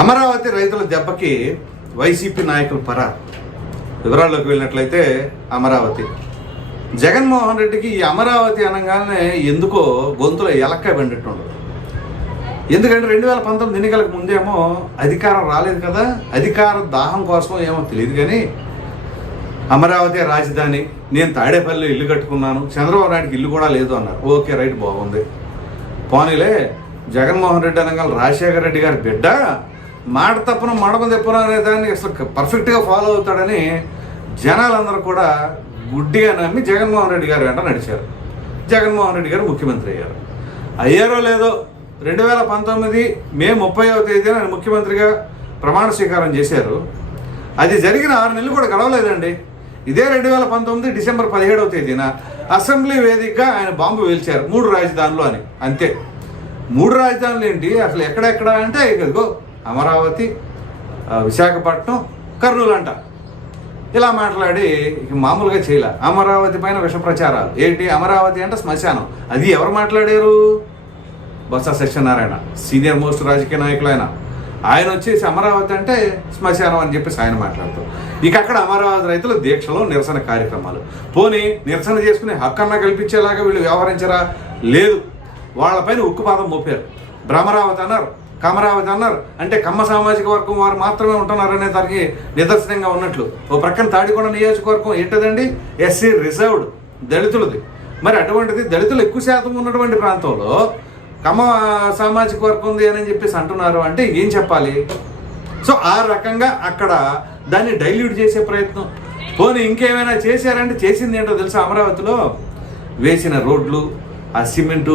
అమరావతి రైతుల దెబ్బకి వైసీపీ నాయకులు పరారు. వివరాల్లోకి వెళ్ళినట్లయితే అమరావతి జగన్మోహన్ రెడ్డికి ఈ అమరావతి అనగానే ఎందుకో గొంతులో ఎలక్కాయ బండిట్టు ఉండదు. ఎందుకంటే 2019 ఎన్నికలకు ముందేమో అధికారం రాలేదు కదా, అధికార దాహం కోసం ఏమో తెలియదు కానీ అమరావతి రాజధాని, నేను తాడేపల్లిలో ఇల్లు కట్టుకున్నాను, చంద్రబాబు నాయుడికి ఇల్లు కూడా లేదు అన్నారు. ఓకే, రైట్, బాగుంది. పోనీలే, జగన్మోహన్ రెడ్డి అనగా రాజశేఖర రెడ్డి గారి బిడ్డ మాట తప్పున మడమ తెప్పున అనే దాన్ని అసలు పర్ఫెక్ట్గా ఫాలో అవుతాడని జనాలందరూ కూడా గుడ్డిగా నమ్మి జగన్మోహన్ రెడ్డి గారి వెంట నడిచారు. జగన్మోహన్ రెడ్డి గారు ముఖ్యమంత్రి అయ్యారు. అయ్యారో లేదో 2019 మే 30వ తేదీన ఆయన ముఖ్యమంత్రిగా ప్రమాణ స్వీకారం చేశారు. అది జరిగిన 6 నెలలు కూడా గడవలేదండి. ఇదే 2019 డిసెంబర్ 17వ తేదీన అసెంబ్లీ వేదికగా ఆయన బాంబు వేల్చారు 3 రాజధానులు అని. అంతే. 3 రాజధానులు ఏంటి అసలు, ఎక్కడెక్కడ అంటే ఇదిగో అమరావతి, విశాఖపట్నం, కర్నూలు అంట. ఇలా మాట్లాడి మామూలుగా చేయలే. అమరావతి పైన విష ప్రచారాలు ఏంటి, అమరావతి అంటే శ్మశానం. అది ఎవరు మాట్లాడారు? బొత్స సత్యనారాయణ, సీనియర్ మోస్ట్ రాజకీయ నాయకులు ఆయన వచ్చేసి అమరావతి అంటే శ్మశానం అని చెప్పేసి ఆయన మాట్లాడుతారు. ఇక అక్కడ అమరావతి రైతుల దీక్షలో నిరసన కార్యక్రమాలు. పోనీ నిరసన చేసుకునే హక్కన్నా కల్పించేలాగా వీళ్ళు వ్యవహరించరా? లేదు. వాళ్ళపైన ఉక్కుపాదం మోపారు. భ్రమరావతి అన్నారు, కమరావతి అన్నారు. అంటే కమ్మ సామాజిక వర్గం వారు మాత్రమే ఉంటున్నారనే దానికి నిదర్శనంగా ఉన్నట్లు. ఓ ప్రక్కన తాడికొండ నియోజకవర్గం ఏంటదండి, ఎస్సీ రిజర్వ్డ్, దళితులది. మరి అటువంటిది దళితులు ఎక్కువ శాతం ఉన్నటువంటి ప్రాంతంలో కమ్మ సామాజిక వర్గం ఉంది అని చెప్పేసి అంటున్నారు అంటే ఏం చెప్పాలి? సో ఆ రకంగా అక్కడ దాన్ని డైల్యూట్ చేసే ప్రయత్నం. పోనీ ఇంకేమైనా చేశారంటే చేసింది ఏంటో తెలుసా? అమరావతిలో వేసిన రోడ్లు, ఆ సిమెంటు,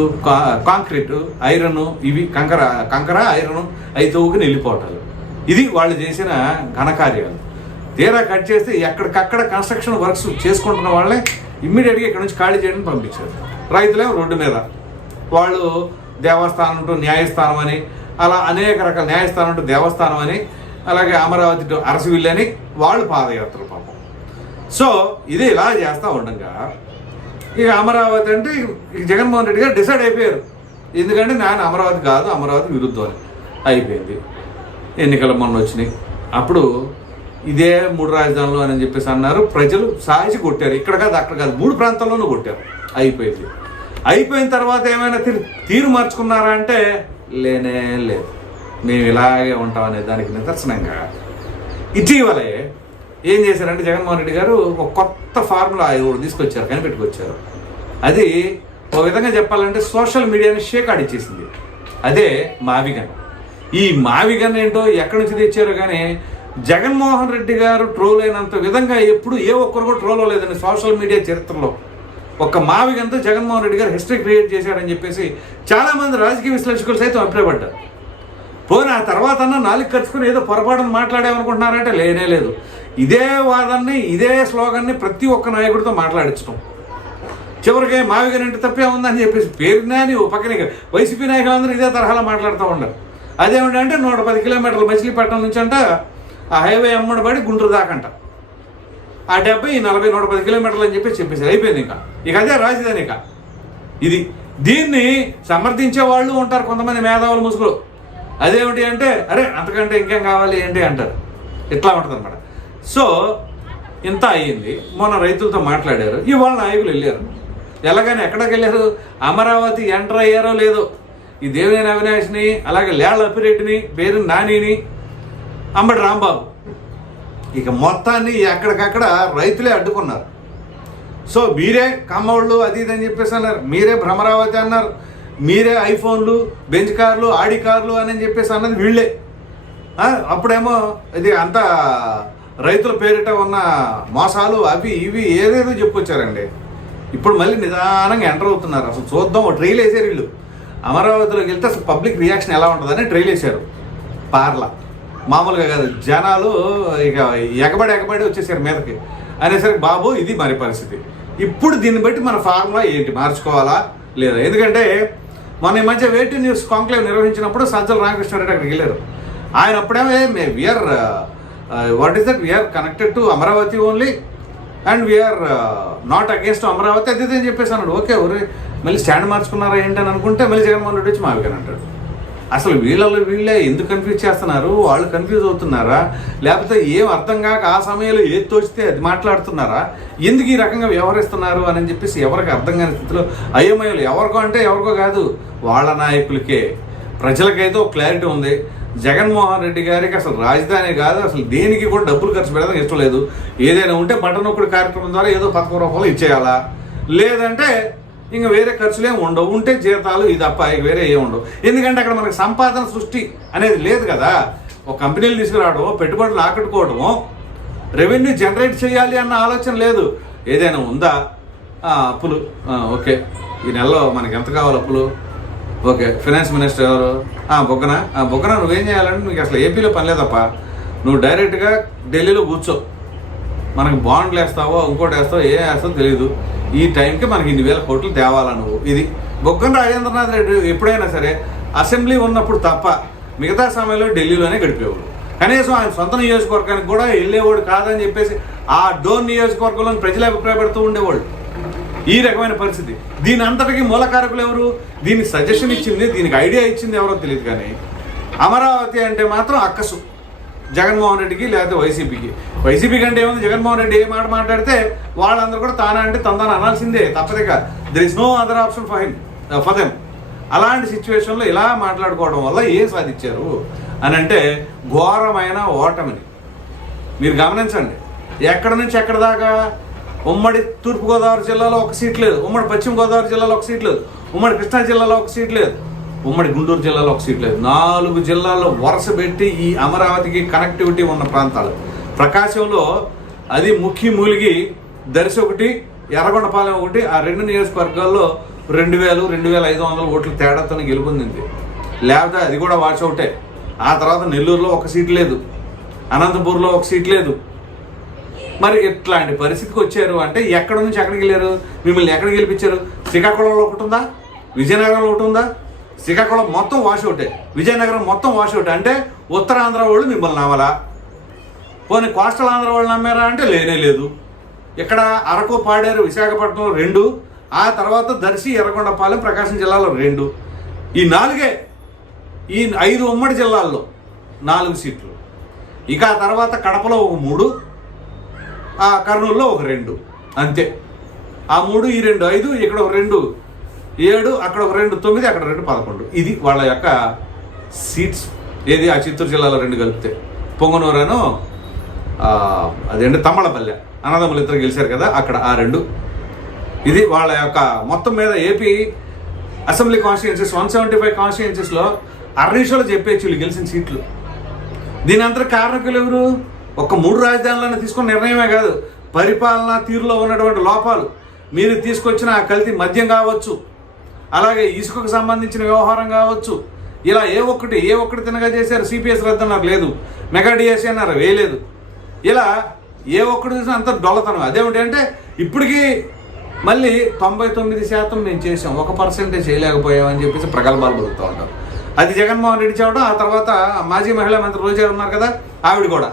కాంక్రీటు, ఐరన్, ఇవి కంకర ఐరన్ అయితోకి వెళ్ళిపోవటాలు. ఇది వాళ్ళు చేసిన ఘనకార్యాలు. తీరా కట్ చేస్తే ఎక్కడికక్కడ కన్స్ట్రక్షన్ వర్క్స్ చేసుకుంటున్న వాళ్ళే ఇమ్మీడియట్గా ఇక్కడ నుంచి ఖాళీ చేయడం పంపించారు. రైతులేమో రోడ్డు మీద, వాళ్ళు దేవస్థానం టు న్యాయస్థానం అని, అలా అనేక రకాల న్యాయస్థానం టు దేవస్థానం అని, అలాగే అమరావతి టు అరసవిల్లి అని వాళ్ళు పాదయాత్రలు పాపం. సో ఇది ఇలా చేస్తూ ఉండగా ఇక అమరావతి అంటే జగన్మోహన్ రెడ్డి గారు డిసైడ్ అయిపోయారు. ఎందుకంటే నేను అమరావతి కాదు, అమరావతి విరుద్ధం అని అయిపోయింది. ఎన్నికలు మొన్న వచ్చినాయి. అప్పుడు ఇదే 3 రాజధానులు అని చెప్పేసి అన్నారు. ప్రజలు సాయిచి కొట్టారు. ఇక్కడ కాదు, అక్కడ కాదు, 3 ప్రాంతాల్లోనూ కొట్టారు. అయిపోయింది. అయిపోయిన తర్వాత ఏమైనా తీరు మార్చుకున్నారా అంటే లేనే లేదు. మేము ఇలాగే ఉంటామనే దానికి నిదర్శనంగా ఇటీవలే ఏం చేశారంటే జగన్మోహన్ రెడ్డి గారు ఒక కొత్త ఫార్ములా తీసుకొచ్చారు, కనిపెట్టుకొచ్చారు. అది ఒక విధంగా చెప్పాలంటే సోషల్ మీడియాని షేక్ ఆడిచ్చేసింది. అదే మావిగన్. ఈ మావిగన్ ఏంటో ఎక్కడి నుంచి తెచ్చారో కానీ జగన్మోహన్ రెడ్డి గారు ట్రోల్ అయినంత విధంగా ఎప్పుడు ఏ ఒక్కరు కూడా ట్రోల్ అవ్వలేదండి సోషల్ మీడియా చరిత్రలో. ఒక మావిగంతో జగన్మోహన్ రెడ్డి గారు హిస్టరీ క్రియేట్ చేశాడని చెప్పేసి చాలామంది రాజకీయ విశ్లేషకులు సైతం అభిప్రాయపడ్డారు. పోనీ ఆ తర్వాత నాలుగు ఖర్చుకుని ఏదో పొరపాటును మాట్లాడేమనుకుంటున్నారంటే లేనే లేదు. ఇదే వాదాన్ని, ఇదే స్లోగన్ని ప్రతి ఒక్క నాయకుడితో మాట్లాడించడం. చివరికి మావిగన్ అంటే తప్పే ఉందని చెప్పేసి పేరునాని పక్కన వైసీపీ నాయకులందరూ ఇదే తరహాలో మాట్లాడుతూ ఉండరు. అదేమిటంటే 110 కిలోమీటర్లు మచిలీపట్నం నుంచి అంట ఆ హైవే అమ్మడబడి గుంటూరు దాకంట, ఆ 70 40 110 కిలోమీటర్లు అని చెప్పేసి అయిపోయింది. ఇక అదే రాజధాని. ఇది దీన్ని సమర్థించే వాళ్ళు ఉంటారు కొంతమంది మేధావులు ముసుగులు. అదేమిటి అంటే అరే అంతకంటే ఇంకేం కావాలి ఏంటి అంటారు. ఇట్లా ఉంటుంది అనమాట. సో ఇంత అయ్యింది. మొన్న రైతులతో మాట్లాడారు. ఇవాళ నాయకులు వెళ్ళారు. ఎలాగని ఎక్కడికి వెళ్ళారు? అమరావతి ఎంటర్ అయ్యారో లేదో ఈ దేవినేని అవినాష్ని, అలాగే లేళ్ల అప్పిరెడ్డిని, పేరు నానిని, అంబటి రాంబాబు, ఇక మొత్తాన్ని ఎక్కడికక్కడ రైతులే అడ్డుకున్నారు. సో మీరే కమ్మోళ్ళు అది ఇది అని చెప్పేసి అన్నారు, మీరే భ్రమరావతి అన్నారు, మీరే ఐఫోన్లు, బెంచ్ కార్లు, ఆడి కార్లు అని చెప్పేసి అన్నది వీళ్ళే. అప్పుడేమో ఇది అంతా రైతుల పేరిట ఉన్న మోసాలు అవి ఇవి ఏదేదో చెప్పుకొచ్చారండి. ఇప్పుడు మళ్ళీ నిదానంగా ఎంటర్ అవుతున్నారు. అసలు చూద్దాం, ఒక ట్రైల్ వేసారు వీళ్ళు. అమరావతిలోకి వెళ్తే అసలు పబ్లిక్ రియాక్షన్ ఎలా ఉంటుందని ట్రైల్ వేశారు. పార్లా మామూలుగా కాదు, జనాలు ఇక ఎగబడి వచ్చేసారు మీదకి. అనేసరికి బాబు ఇది మరి పరిస్థితి. ఇప్పుడు దీన్ని బట్టి మన ఫార్ములా ఏంటి, మార్చుకోవాలా లేదా? ఎందుకంటే మన ఈ మధ్య వేటి న్యూస్ కాంక్లేవ్ నిర్వహించినప్పుడు సజ్జల రామకృష్ణారెడ్డి అక్కడికి వెళ్ళారు. ఆయన అప్పుడేమో we're what is that, we are connected to Amaravati only and we are not against Amaravati అది అని చెప్పేసి అన్నాడు. ఓకే, మళ్ళీ స్టాండ్ మార్చుకున్నారా ఏంటని అనుకుంటే మళ్ళీ జగన్మోహన్ రెడ్డి వచ్చి మావిగన్ అంటాడు. అసలు వీళ్ళే ఎందుకు కన్ఫ్యూజ్ చేస్తున్నారు? వాళ్ళు కన్ఫ్యూజ్ అవుతున్నారా, లేకపోతే ఏం అర్థం కాక ఆ సమయంలో ఏది తోచితే అది మాట్లాడుతున్నారా, ఎందుకు ఈ రకంగా వ్యవహరిస్తున్నారు అని చెప్పేసి ఎవరికి అర్థం కాని స్థితిలో అయోమయాలు. ఎవరికో అంటే ఎవరికో కాదు, వాళ్ళ నాయకులకే. ప్రజలకైతే ఒక క్లారిటీ ఉంది, జగన్మోహన్ రెడ్డి గారికి అసలు రాజధాని కాదు, అసలు దేనికి కూడా డబ్బులు ఖర్చు పెట్టడం ఇష్టం లేదు. ఏదైనా ఉంటే బటన్ నొక్కుడు కార్యక్రమం ద్వారా ఏదో పథకం రూపంలో ఇచ్చేయాలా, లేదంటే ఇంకా వేరే ఖర్చులే ఉండవు, ఉంటే జీతాలు ఇది తప్ప వేరే ఏమి ఉండవు. ఎందుకంటే అక్కడ మనకి సంపాదన సృష్టి అనేది లేదు కదా. ఒక కంపెనీలు తీసుకురావడం, పెట్టుబడులు ఆకట్టుకోవడము, రెవెన్యూ జనరేట్ చేయాలి అన్న ఆలోచన లేదు. ఏదైనా ఉందా? అప్పులు, ఓకే, ఈ నెలలో మనకి ఎంత కావాలి అప్పులు, ఓకే, ఫైనాన్స్ మినిస్టర్ ఎవరు? బొగ్గన నువ్వేం చేయాలంటే నీకు అసలు ఏపీలో పని లేదప్ప, నువ్వు డైరెక్ట్గా ఢిల్లీలో కూర్చో, మనకు బాండ్లు వేస్తావో ఇంకోటి వేస్తావో ఏం వేస్తావో తెలియదు, ఈ టైంకి మనకి 1,000 కోట్లు తేవాలా నువ్వు. ఇది బొగ్గన రాజేంద్రనాథ్ రెడ్డి ఎప్పుడైనా సరే అసెంబ్లీ ఉన్నప్పుడు తప్ప మిగతా సమయంలో ఢిల్లీలోనే గడిపేవాడు. కనీసం ఆయన సొంత నియోజకవర్గానికి కూడా వెళ్ళేవాడు కాదని చెప్పేసి ఆ డోన్ నియోజకవర్గంలోని ప్రజలు అభిప్రాయపడుతూ ఉండేవాళ్ళు. ఈ రకమైన పరిస్థితి. దీని అంతటికీ మూలకారకులు ఎవరు? దీనికి సజెషన్ ఇచ్చింది, దీనికి ఐడియా ఇచ్చింది ఎవరో తెలియదు. కానీ అమరావతి అంటే మాత్రం అక్కసు జగన్మోహన్ రెడ్డికి లేకపోతే వైసీపీకి. వైసీపీ కంటే ఏముంది, జగన్మోహన్ రెడ్డి ఏ మాట మాట్లాడితే వాళ్ళందరూ కూడా తానా అంటే తందాన అనాల్సిందే, తప్పదిక. There is no other option for them. అలాంటి సిచ్యువేషన్లో ఇలా మాట్లాడుకోవడం వల్ల ఏం సాధించారు అని అంటే ఘోరమైన ఓటమిని మీరు గమనించండి. ఎక్కడి నుంచి ఎక్కడి దాకా ఉమ్మడి తూర్పుగోదావరి జిల్లాలో ఒక సీట్ లేదు, ఉమ్మడి పశ్చిమ గోదావరి జిల్లాలో ఒక సీట్ లేదు, ఉమ్మడి కృష్ణా జిల్లాలో ఒక సీట్ లేదు, ఉమ్మడి గుంటూరు జిల్లాలో ఒక సీట్ లేదు. 4 జిల్లాల్లో వరుస పెట్టి ఈ అమరావతికి కనెక్టివిటీ ఉన్న ప్రాంతాలు. ప్రకాశంలో అది ముఖ్య మూలిగి దర్శి ఒకటి, ఎర్రగొండపాలెం ఒకటి, ఆ 2 నియోజకవర్గాల్లో 2,000, 2,500 ఓట్ల తేడాతో గెలుపొందింది. లేకపోతే అది కూడా వాచౌటే. ఆ తర్వాత నెల్లూరులో ఒక సీట్ లేదు, అనంతపూర్లో ఒక సీట్ లేదు. మరి ఇట్లాంటి పరిస్థితికి వచ్చారు అంటే ఎక్కడి నుంచి ఎక్కడికి వెళ్ళారు? మిమ్మల్ని ఎక్కడికి గెలిపించారు? శ్రీకాకుళంలో ఒకటి ఉందా, విజయనగరంలో ఒకటి ఉందా? శ్రీకాకుళం మొత్తం వాషౌటే, విజయనగరం మొత్తం వాషౌటే. అంటే ఉత్తరాంధ్ర వాళ్ళు మిమ్మల్ని నమ్మలా. పోనీ కోస్టల్ ఆంధ్ర వాళ్ళు నమ్మారా అంటే లేనే లేదు. ఇక్కడ అరకు, పాడేరు, విశాఖపట్నం 2, ఆ తర్వాత దర్శి, ఎర్రగొండపాలెం, ప్రకాశం జిల్లాలో 2. ఈ 4 ఈ 5 ఉమ్మడి జిల్లాల్లో 4 సీట్లు. ఇక ఆ తర్వాత కడపలో ఒక 3, ఆ కర్నూలులో ఒక 2, అంతే. ఆ 3, ఈ 2, 5, ఇక్కడ ఒక 2, 7, అక్కడ ఒక 2, 9, అక్కడ 2, 11. ఇది వాళ్ళ యొక్క సీట్స్. ఏది ఆ చిత్తూరు జిల్లాలో 2 కలిపితే. పొంగనూరును అదేంటి తమ్మలపల్లె అన్నదమ్ములు ఇద్దరు గెలిచారు కదా, అక్కడ ఆ 2. ఇది వాళ్ళ యొక్క మొత్తం మీద ఏపీ అసెంబ్లీ కాన్స్టిట్యున్సీస్ 175 కాన్స్టిట్యున్సీస్లో 6 నిమిషాలు చెప్పేచ్చు వీళ్ళు గెలిచిన సీట్లు. దీని అంతా కారణకులు ఎవరు? ఒక 3 రాజధానులను తీసుకున్న నిర్ణయమే కాదు, పరిపాలనా తీరులో ఉన్నటువంటి లోపాలు, మీరు తీసుకొచ్చిన ఆ కల్తీ మద్యం కావచ్చు, అలాగే ఇసుకకు సంబంధించిన వ్యవహారం కావచ్చు, ఇలా ఏ ఒక్కటి తినగా చేశారు. సిపిఎస్ రద్దు అన్నారు, లేదు. మెగా డిఎస్సీ అన్నారు, వేయలేదు. ఇలా ఏ ఒక్కటి చూసినా అంత డొల్లతనం. అదేమిటి అంటే ఇప్పటికీ మళ్ళీ 99% మేము చేసాం, 1% చేయలేకపోయామని చెప్పేసి ప్రగల్భాలు బతుకుతూ ఉంటారు. అది జగన్మోహన్ రెడ్డి చెప్పడం. ఆ తర్వాత మాజీ మహిళా మంత్రి రోజా ఉన్నారు కదా, ఆవిడ కూడా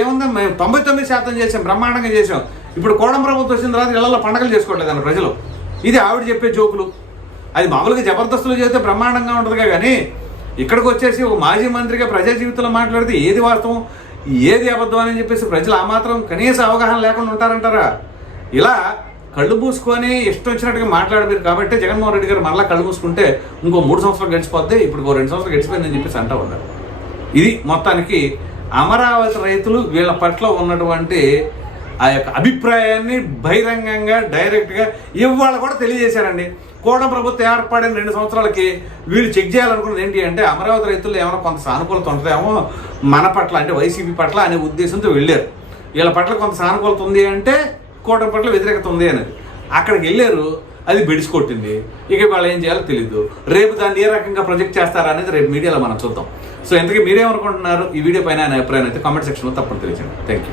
ఏముందా మేము 99% చేసాం, బ్రహ్మాండంగా చేసాం. ఇప్పుడు కోడం ప్రభుత్వం వచ్చిన తర్వాత ఇళ్లలో పండగలు చేసుకోవట్లేదన్న ప్రజలు. ఇది ఆవిడ చెప్పే జోకులు. అది మామూలుగా జబర్దస్తులు చేస్తే బ్రహ్మాండంగా ఉంటుందిగా, కానీ ఇక్కడికి వచ్చేసి ఒక మాజీ మంత్రిగా ప్రజా జీవితంలో మాట్లాడితే ఏది వాస్తవం ఏది అబద్ధం అని చెప్పేసి ప్రజలు ఆ మాత్రం కనీస అవగాహన లేకుండా ఉంటారంటారా? ఇలా కళ్ళు మూసుకొని ఇష్టం వచ్చినట్టుగా మాట్లాడారు కాబట్టి జగన్మోహన్ రెడ్డి గారు మరలా కళ్ళు మూసుకుంటే ఇంకో 3 సంవత్సరాలు గడిచిపోతే ఇప్పుడు 2 సంవత్సరాలు గడిచిపోయిందని చెప్పేసి అంటూ ఉన్నారు. ఇది మొత్తానికి అమరావతి రైతులు వీళ్ళ పట్ల ఉన్నటువంటి ఆ యొక్క అభిప్రాయాన్ని బహిరంగంగా డైరెక్ట్గా ఇవాళ కూడా తెలియజేశారండి. కోట ప్రభుత్వం ఏర్పడిన 2 సంవత్సరాలకి వీళ్ళు చెక్ చేయాలనుకున్నది ఏంటి అంటే అమరావతి రైతులు ఏమైనా కొంత సానుకూలత ఉంటుందేమో మన పట్ల, అంటే వైసీపీ పట్ల అనే ఉద్దేశంతో వెళ్ళారు. వీళ్ళ పట్ల కొంత సానుకూలత ఉంది అంటే కోట పట్ల వ్యతిరేకత ఉంది అనేది. అక్కడికి వెళ్ళారు, అది బెడిసికొట్టింది. ఇక వాళ్ళు ఏం చేయాలో తెలియదు. రేపు దాన్ని ఏ రకంగా ప్రొజెక్ట్ చేస్తారా అనేది రేపు మీడియాలో మనం చూద్దాం. సో ఇంతకీ మీరేమనుకుంటున్నారు ఈ వీడియో పైన అనే అభిప్రాయం అయితే కామెంట్ సెక్షన్లో తప్పకుండా తెలియజేయండి. Thank you.